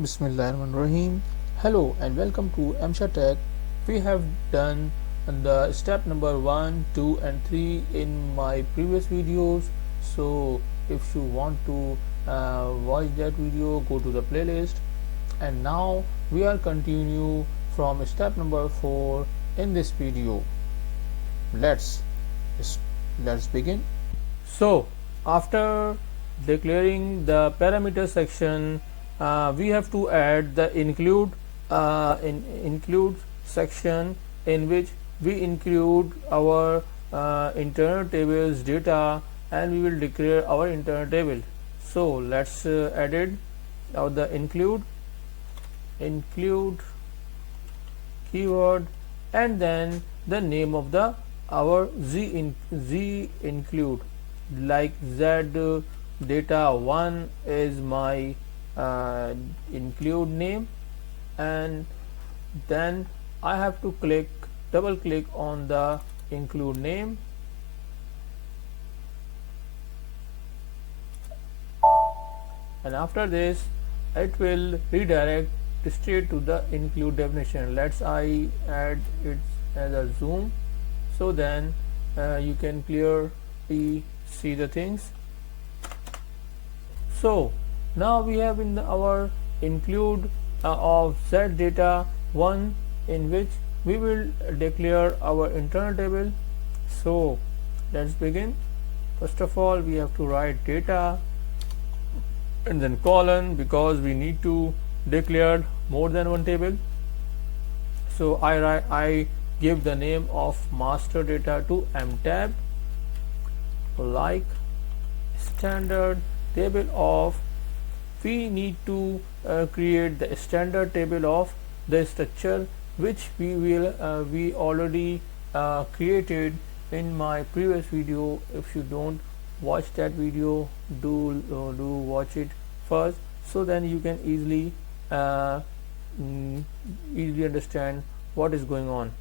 Bismillahirrahmanirrahim. Hello and welcome to M.Shakir. We have done the step number 1, 2 and 3 in my previous videos. So if you want to watch that video, go to the playlist. And now we are continue from step number 4 in this video. Let's let's begin. So after declaring the parameter section, we have to add the include section in which we include our internal tables data, and we will declare our internal table. So let's edit the include keyword, and then the name of the our z include, like z data 1 is my include name, and then I have to double click on the include name, and after this it will redirect straight to the include definition. Let's I add it as a zoom, so then you can clearly see the things. So now we have in our include of z data 1, in which we will declare our internal table. So let's begin. First of all, we have to write data and then colon, because we need to declare more than one table. So I give the name of master data to mtab, like standard table of, we need to create the standard table of the structure which we already created in my previous video. If you don't watch that video, do watch it first, so then you can easily understand what is going on.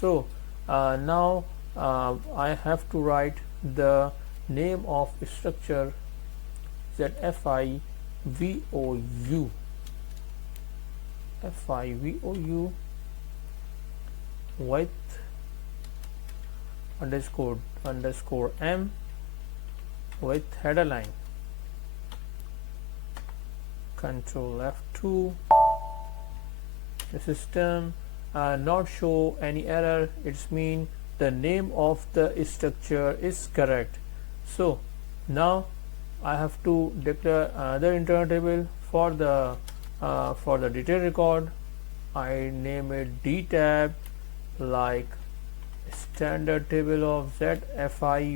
So now I have to write the name of structure FIVOU with underscore M with header line. Control F2. The system not show any error. It's mean the name of the structure is correct. So now I have to declare another internal table for the detail record. I name it D tab, like standard table of ZFIVOU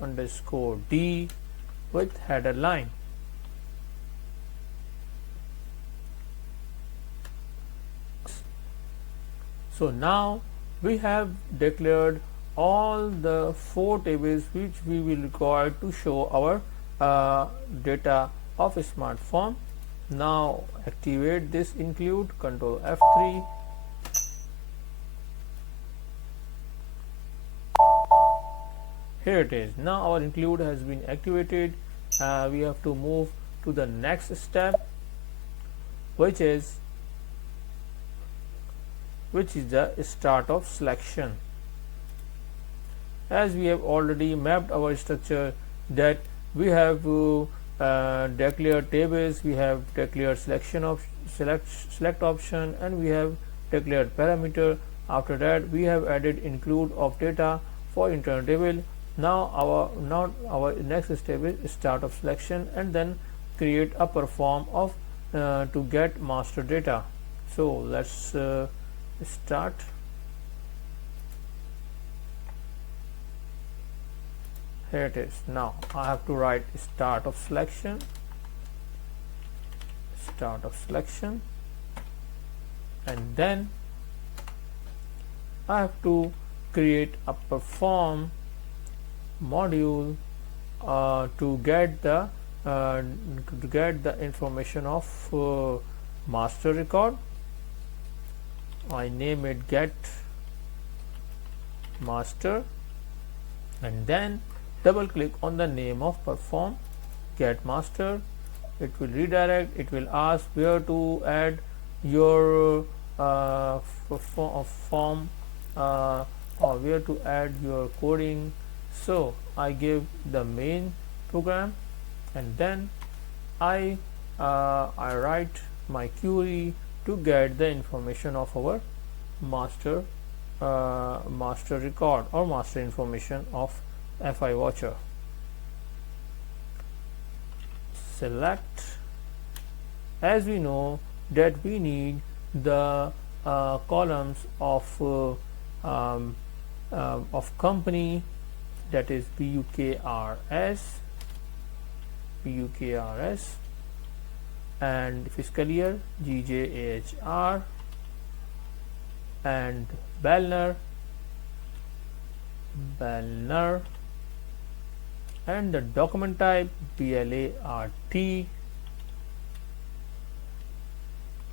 underscore D with header line. So now we have declared all the 4 tables which we will require to show our data of a SmartForm. Now activate this include, Control F3. Here it is. Now our include has been activated. We have to move to the next step, which is the start of selection. As we have already mapped our structure, that we have declared tables, we have declared selection of select option, and we have declared parameter. After that we have added include of data for internal table. Now our next step is start of selection, and then create a perform of to get master data. So let's start. Here it is. Now I have to write start of selection, and then I have to create a perform module to get the information of master record. I name it get master, and then double click on the name of perform get master, it will redirect, it will ask where to add your form or where to add your coding. So I give the main program, and then I write my query to get the information of our master master record or master information of FI voucher. Select, as we know that we need the columns of company, that is BUKRS, and fiscal year GJAHR, and Bellner, and the document type BLART,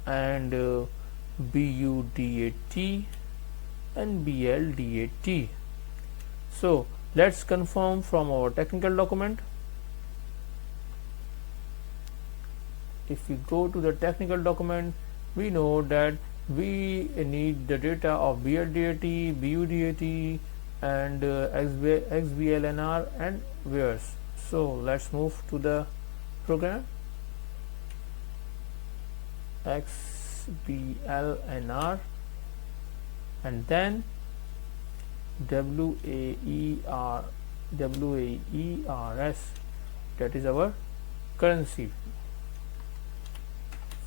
and BUDAT and BLDAT. So let's confirm from our technical document. If we go to the technical document, we know that we need the data of BLDAT, BUDAT, and XBLNR and wheres. So let's move to the program. XBLNR, and then WAERS, that is our currency,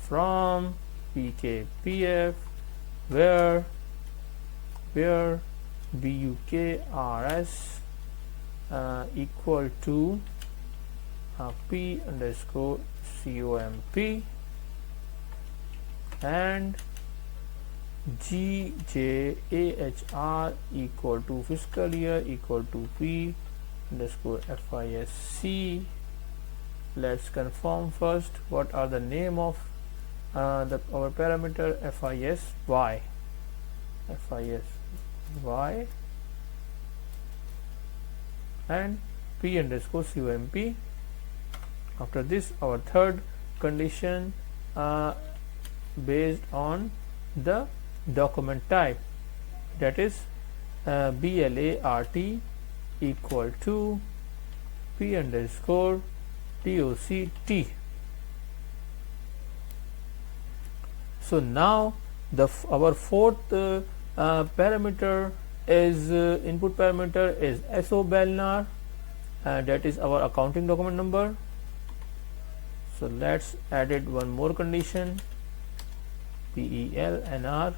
from PKPF, where BUKRS equal to P underscore COMP, and GJAHR equal to fiscal year equal to P underscore FISC. Let's confirm first what are the name of our parameter FISY, and P underscore COMP. After this, our third condition based on the document type, that is BLART equal to P underscore DOCT. So now our fourth parameter is input parameter is SO Bellnar, that is our accounting document number. So let's add it one more condition, PELNR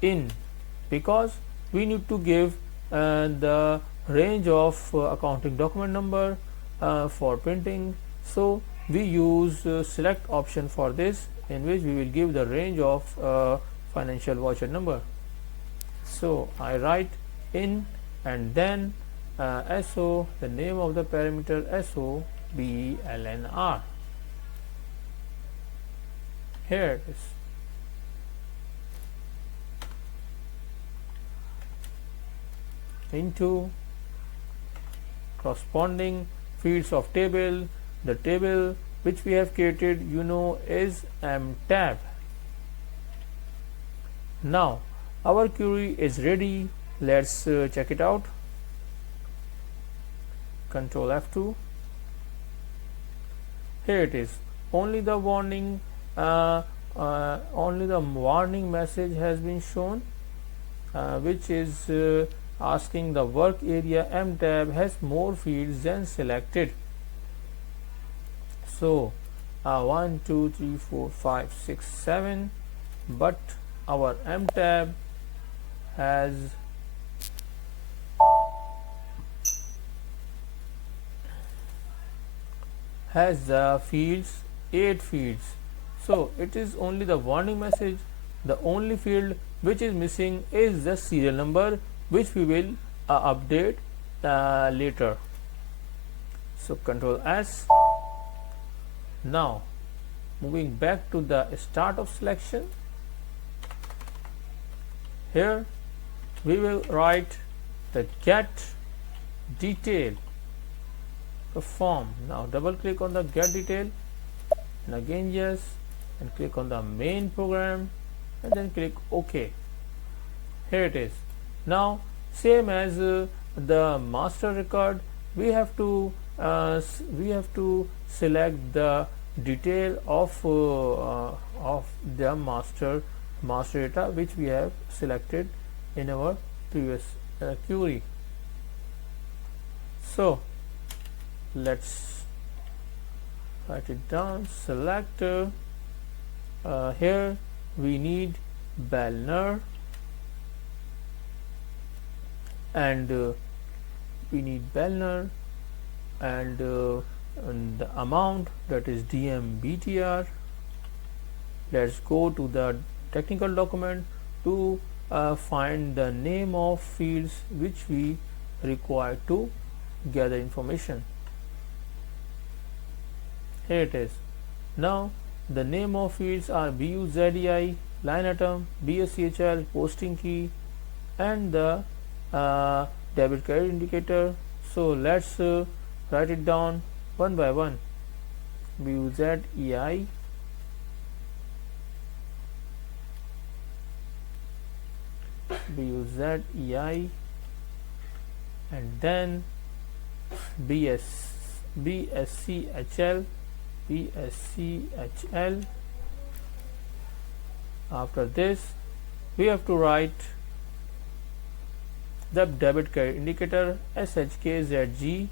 in, because we need to give the range of accounting document number for printing. So we use select option for this, in which we will give the range of financial voucher number. So I write in, and then SO, the name of the parameter SO BELNR. Here it is. Into corresponding fields of table. The table which we have created, is M tab. Now our query is ready. Let's check it out. Control F2. Here it is. Only the warning message has been shown, which is asking the work area M tab has more fields than selected. So 1, 2, 3, 4, 5, 6, 7, but our M tab has the fields, 8 fields. So it is only the warning message. The only field which is missing is the serial number, which we will update later. So Control S. Now moving back to the start of selection, here we will write the get detail, the form. Now double click on the get detail, and again yes, and click on the main program and then click OK. Here it is. Now same as the master record, we have to select the detail of the master data which we have selected in our previous query. So let's write it down. Select here we need Bellner, and and the amount, that is DMBTR. Let's go to the technical document to find the name of fields which we require to gather information. Here it is. Now the name of fields are BUZEI, line item, BSCHL, posting key, and the debit credit indicator. So let's write it down one by one. BUZEI, and then BSCHL. After this we have to write the debit credit indicator, SHKZG.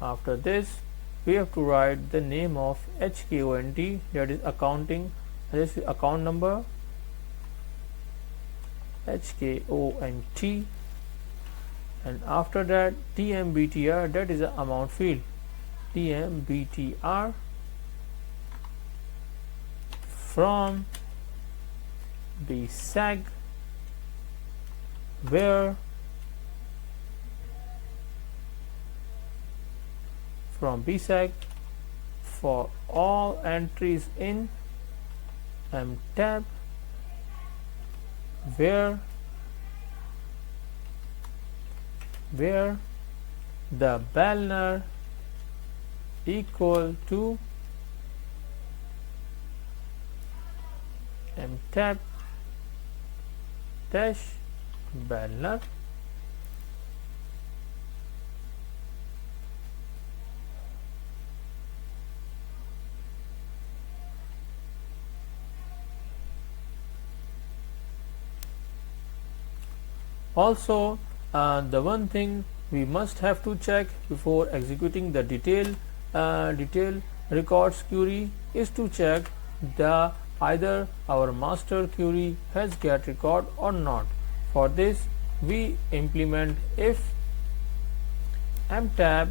After this we have to write the name of HKONT, that is accounting, this is account number, HKONT. And after that DMBTR, that is the amount field, DMBTR, from BSAG, where from BSAG for all entries in MTab, where the Bellner equal to MTab dash Bellner. Also the one thing we must have to check before executing the detail records query is to check the either our master query has get record or not. For this we implement if mtab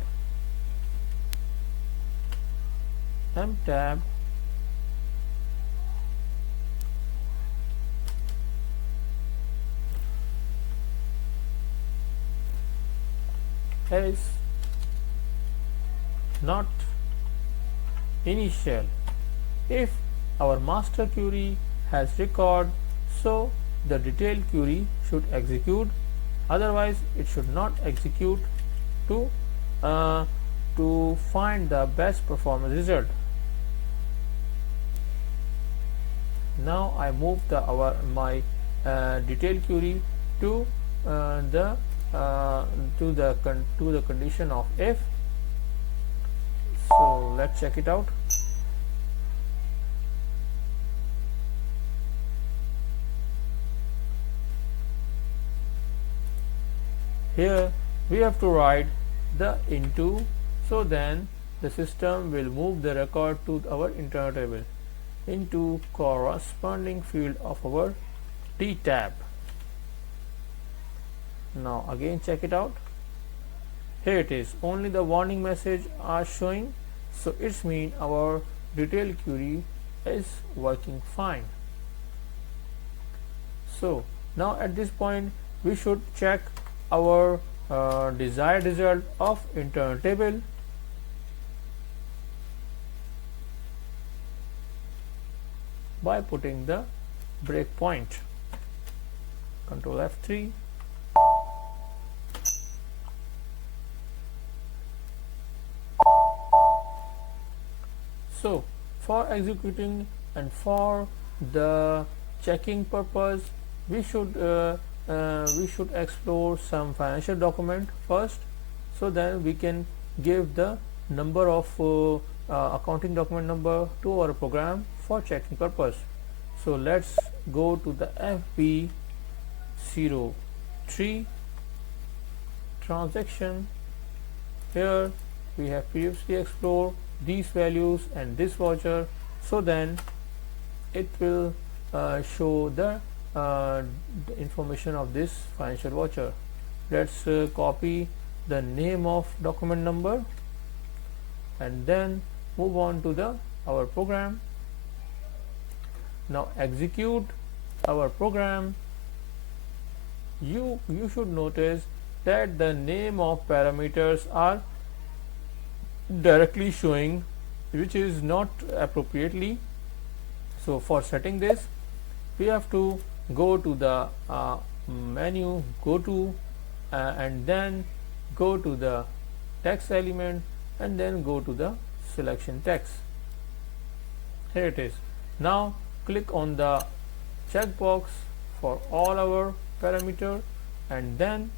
is not initial. If our master query has record, so the detailed query should execute, otherwise it should not execute to find the best performance result. Now I move my detailed query to the condition of if. So let's check it out. Here we have to write the into, so then the system will move the record to our internal table into corresponding field of our D tab. Now again check it out. Here it is, only the warning message are showing, so it's mean our detailed query is working fine. So now at this point we should check our desired result of internal table. By putting the breakpoint. Control F3. So for executing and for the checking purpose, we should explore some financial document first, so then we can give the number of accounting document number to our program for checking purpose. So let's go to the FB03 transaction. Here we have previously explored these values and this voucher, so then it will show the information of this financial voucher. Let's copy the name of document number and then move on to the our program. Now execute our program. You should notice that the name of parameters are directly showing, which is not appropriately. So for setting this, we have to go to the menu, go to and then go to the text element and then go to the selection text. Here it is. Now click on the checkbox for all our parameter and then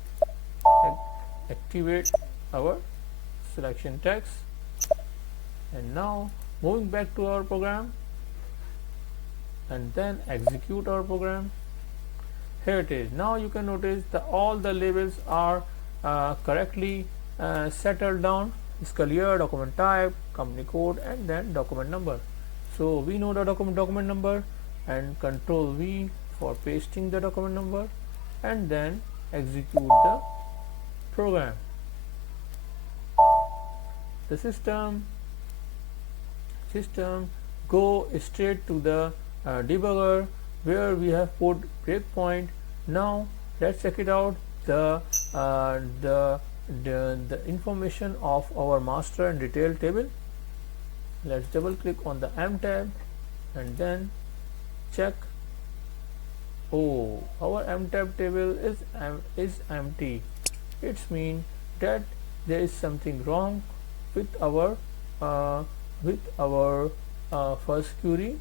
activate our selection text. And now moving back to our program and then execute our program. Here it is. Now you can notice that all the labels are correctly settled down: fiscal year, document type, company code, and then document number. So we know the document number, and Control V for pasting the document number and then execute the program. The system go straight to the debugger where we have put breakpoint. Now let's check it out, the information of our master and detail table. Let's double click on the M tab and then check. Oh, our M tab table is empty. It means that there is something wrong with our first query.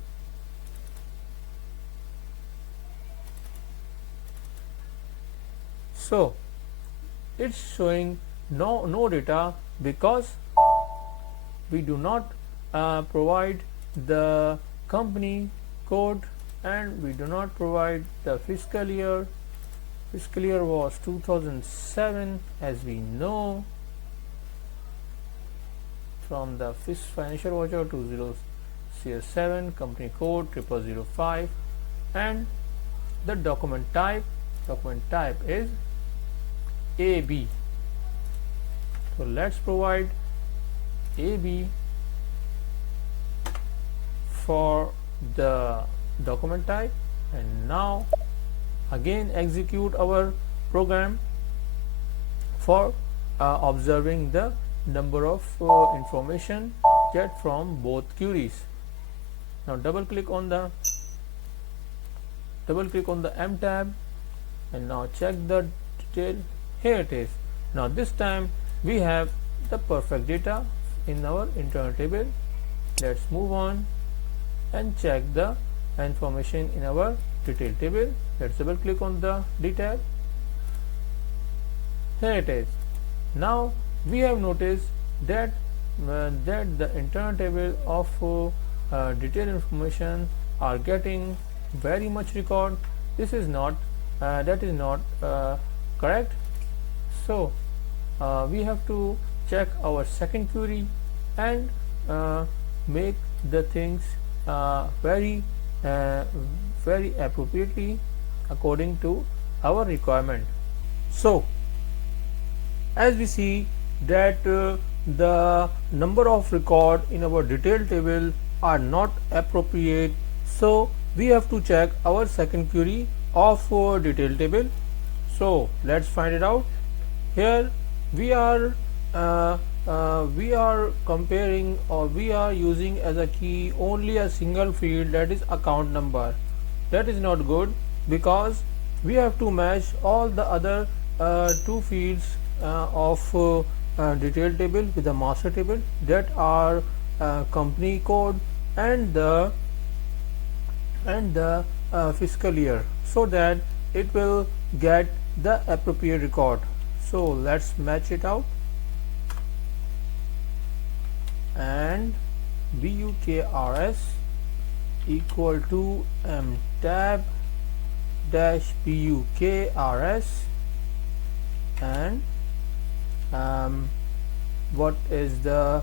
So it's showing no data because we do not provide the company code and we do not provide the fiscal year. Fiscal year was 2007, as we know from the financial voucher 2007, company code 0005, and the document type is AB. So let's provide AB for the document type, and now again execute our program for observing the number of information get from both queries. Now double click on the M tab and now check the detail. Here it is. Now this time we have the perfect data in our internal table. Let's move on and check the information in our detail table. Let's double click on the detail. Here it is. Now we have noticed that the internal table of detailed information are getting very much record. This is not that is not correct. So we have to check our second query and make the things very appropriately according to our requirement. So as we see that the number of record in our detail table are not appropriate, so we have to check our second query of detail table. So let's find it out. Here we are comparing, or we are using as a key only a single field, that is account number. That is not good because we have to match all the other two fields of detail table with the master table that are company code and the fiscal year, so that it will get the appropriate record. So let's match it out, and BUKRS equal to M tab dash BUKRS, and what is the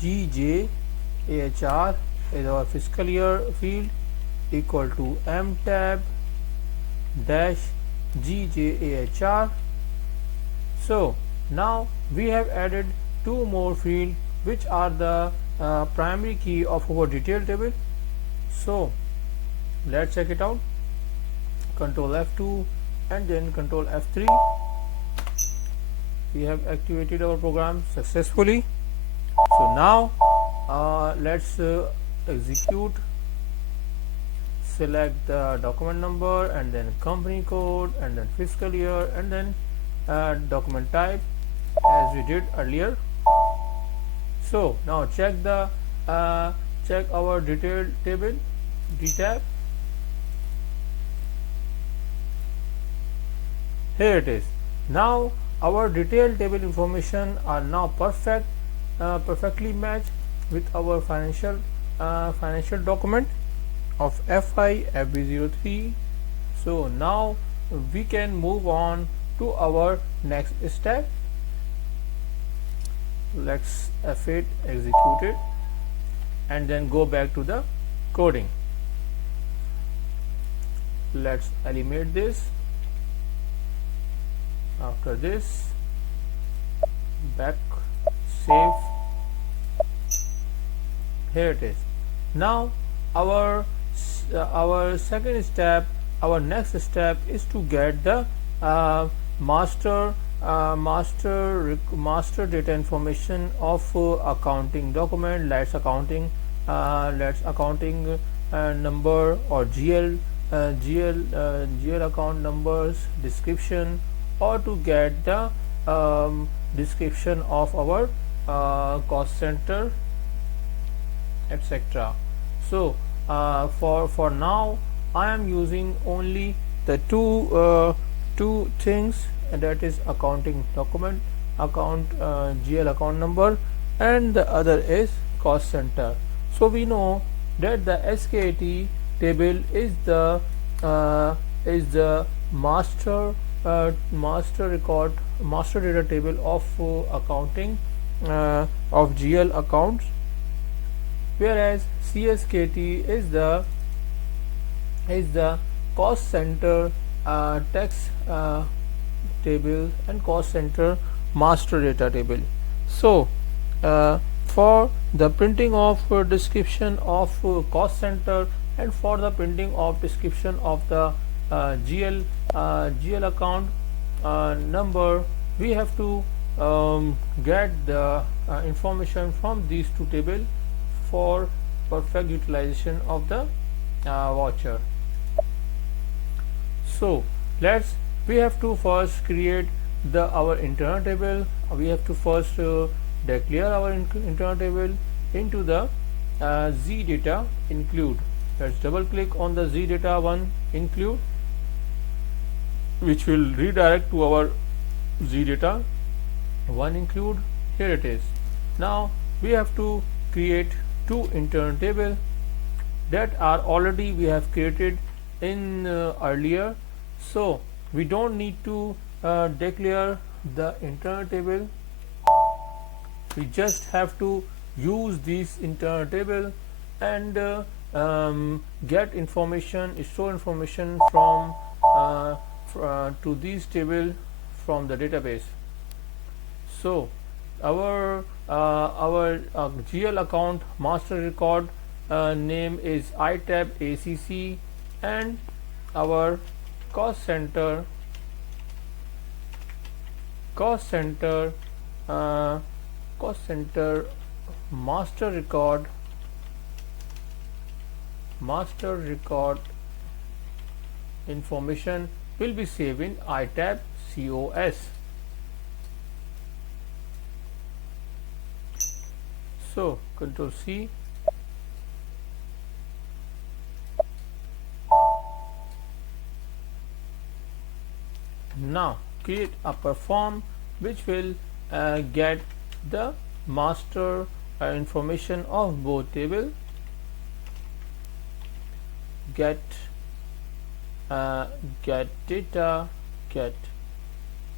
GJAHR is our fiscal year field, equal to M tab dash GJAHR. So now we have added two more fields, which are the primary key of our detail table. So let's check it out. Control F2 and then Control F3. We have activated our program successfully. So now let's execute. Select the document number and then company code and then fiscal year and then document type as we did earlier. So now check our detailed table, dtab. Here it is. Now our detailed table information are now perfectly matched with our financial document of FI FB03. So now we can move on to our next step. Let's F8 execute it and then go back to the coding. Let's eliminate this. After this, back, save. Here it is. Now our second step, our next step is to get the master data information of accounting document. Let's accounting number or GL account numbers, description, or to get the description of our cost center, etc. So for now I am using only the two things, and that is accounting document, GL account number, and the other is cost center. So we know that the SKT table is the master data table of accounting of GL accounts, whereas CSKT is the cost center tax table and cost center master data table. So for the printing of description of cost center and for the printing of description of the GL account number, we have to get the information from these two tables for perfect utilization of the voucher. So we have to first create our internal table. We have to first declare our internal table into the Z data include. Let's double click on the Z data one include, which will redirect to our Z data one include. Here it is. Now we have to create two internal table that are already we have created in earlier. So we don't need to declare the internal table. We just have to use this internal table and get information, store information from to this table from the database. So our GL account master record name is itab ACC, and our cost center master record information will be saved in itab COS. So Control C. Now create a perform which will get the master information of both table. Get get data, get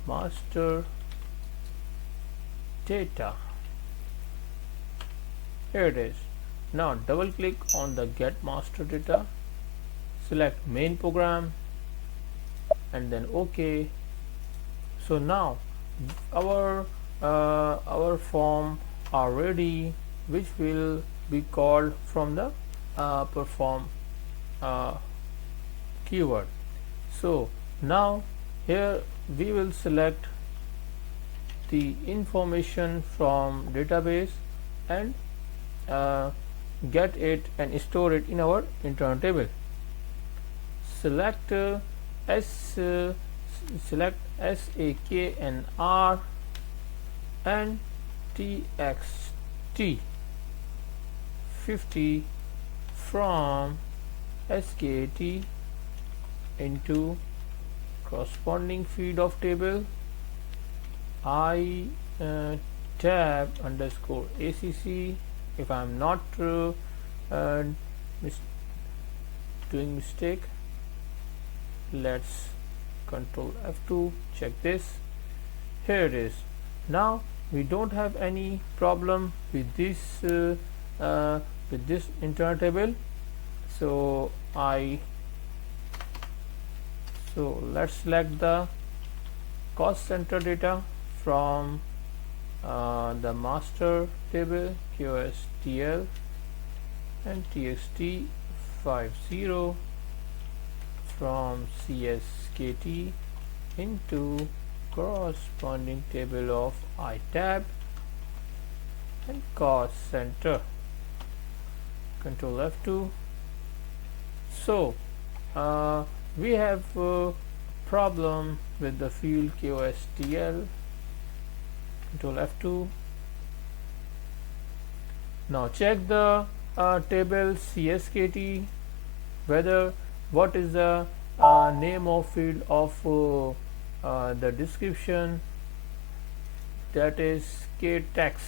master data. Here it is. Now double click on the get master data, select main program and then OK. So now our form are ready, which will be called from the perform keyword. So now here we will select the information from database and get it and store it in our internal table. Select select SAKNR and TXT 50 from SKT into corresponding field of table I tab underscore ACC. If I am not doing mistake, let's Control F2, check this. Here it is. Now we don't have any problem with this internal table. So let's select the cost center data from the master table QSTL and TXT 50 from CSKT into corresponding table of ITAB and cost center. Control F2. So we have problem with the field QSTL. Control F2. Now check the table CSKT, whether what is the name of field of the description, that is K text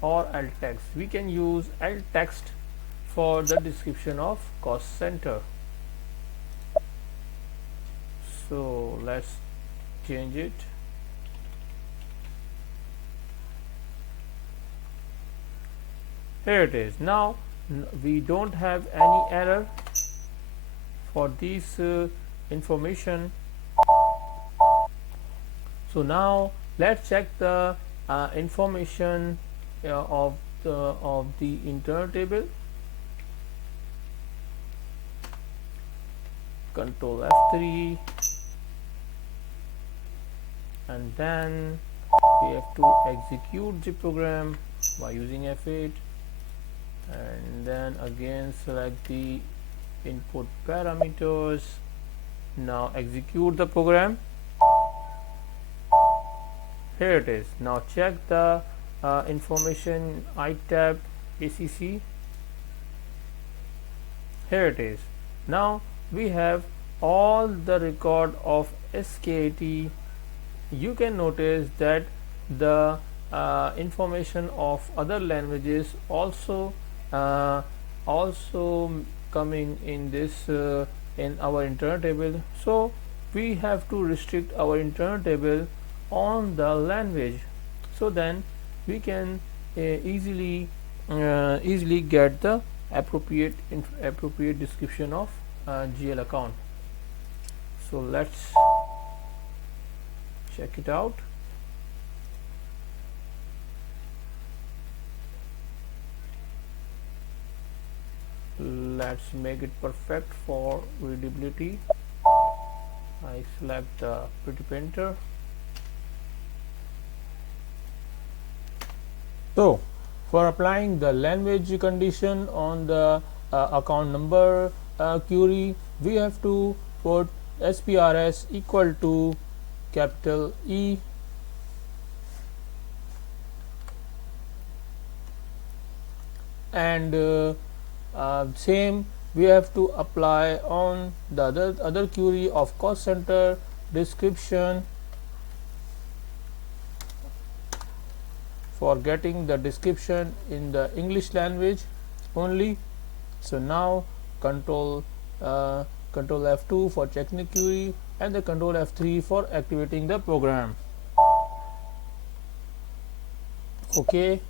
or alt text. We can use alt text for the description of cost center. So let's change it. Here it is. Now we don't have any error for this information. So now let's check the information of the internal table. Control F3, and then we have to execute the program by using F8, and then again select the input parameters. Now execute the program. Here it is. Now check the information ITAB ACC. Here it is. Now we have all the record of SKT. You can notice that the information of other languages also coming in this in our internal table. So we have to restrict our internal table on the language, so then we can easily get the appropriate description of GL account. So let's check it out. Let's make it perfect for readability. I select the pretty painter. So for applying the language condition on the account number query, we have to put SPRS equal to capital E and same we have to apply on the other query of cost center description for getting the description in the English language only. So now control control F2 for checking the query and the control F3 for activating the program. Okay,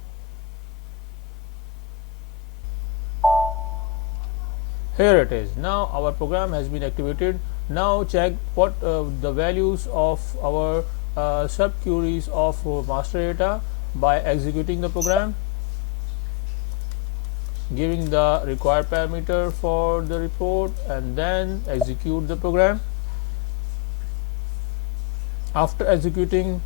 here it is. Now our program has been activated. Now check what the values of our sub queries of master data by executing the program, giving the required parameter for the report, and then execute the program. After executing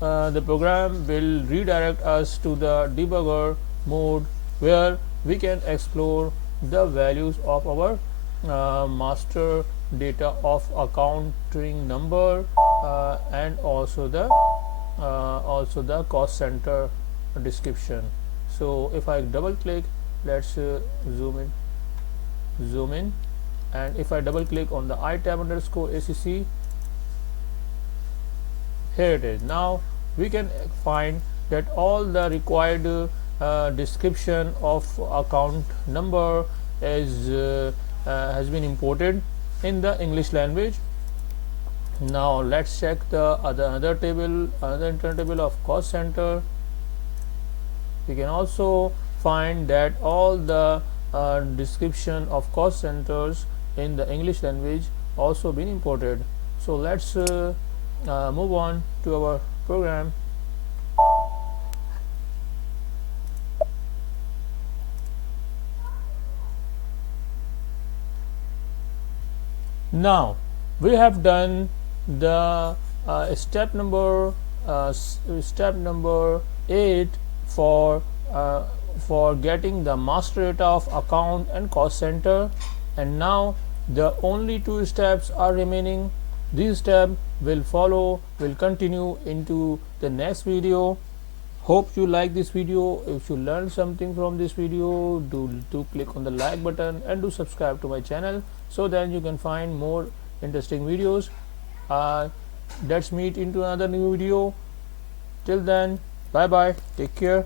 the program will redirect us to the debugger mode where we can explore the values of our master data of accounting number and also the cost center description. So if I double click, let's zoom in, and if I double click on the itab_acc, here it is. Now we can find that all the required description of account number is has been imported in the English language. Now let's check the another internal table of cost center. We can also find that all the description of cost centers in the English language also been imported. So let's move on to our program. Now we have done the step number 8 for getting the master data of account and cost center, and now the only 2 steps are remaining. These steps will continue into the next video. Hope you like this video. If you learned something from this video, do click on the like button and do subscribe to my channel so that you can find more interesting videos. Let's meet into another new video. Till then, bye bye, take care.